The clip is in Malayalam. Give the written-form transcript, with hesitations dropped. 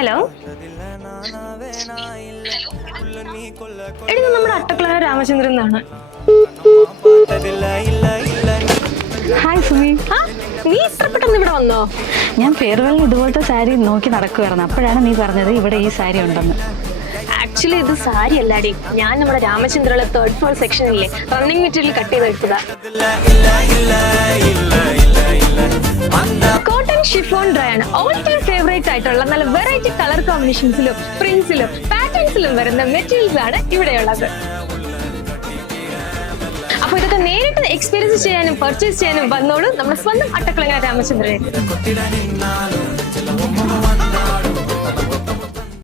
ഹലോ, എടി നമ്മുടെ അട്ടക്കുളങ്ങര രാമചന്ദ്രൻ എന്നാണ്. ഹായ് സുമി. നീ ഇത്ര പെട്ടെന്ന് ഇവിടെ വന്നോ? ഞാൻ ഫെയർവെല്ലിന് ഇതുപോലത്തെ സാരി നോക്കി നടക്കുമായിരുന്നു. അപ്പോഴാണ് നീ പറഞ്ഞത് ഇവിടെ ഈ സാരി ഉണ്ടെന്ന്. ആക്ച്വലി ഇത് സാരി അല്ലാടി, ഞാൻ നമ്മുടെ രാമചന്ദ്രയിലെ 3rd floor സെക്ഷനിലെ റണ്ണിങ് മെറ്റീരിയൽ കട്ട് ചെയ്ത് വെച്ചതാ. കോട്ടൺ ഷിഫോൺ ഡ്രൈ ആണ്. ഓൾ ടൈം ഫേവറേറ്റ് ആയിട്ടുള്ള നല്ല വെറൈറ്റി കളർ കോമ്പിനേഷൻസിലും പ്രിന്റ്സിലും പാറ്റേൺസിലും വരുന്ന മെറ്റീരിയൽസ് ആണ് ഇവിടെയുള്ളത്. അപ്പൊ ഇതൊക്കെ നേരിട്ട് എക്സ്പീരിയൻസ് ചെയ്യാനും പർച്ചേസ് ചെയ്യാനും വന്നോളൂ നമ്മുടെ സ്വന്തം അട്ടക്കുളങ്ങര രാമചന്ദ്രൻ.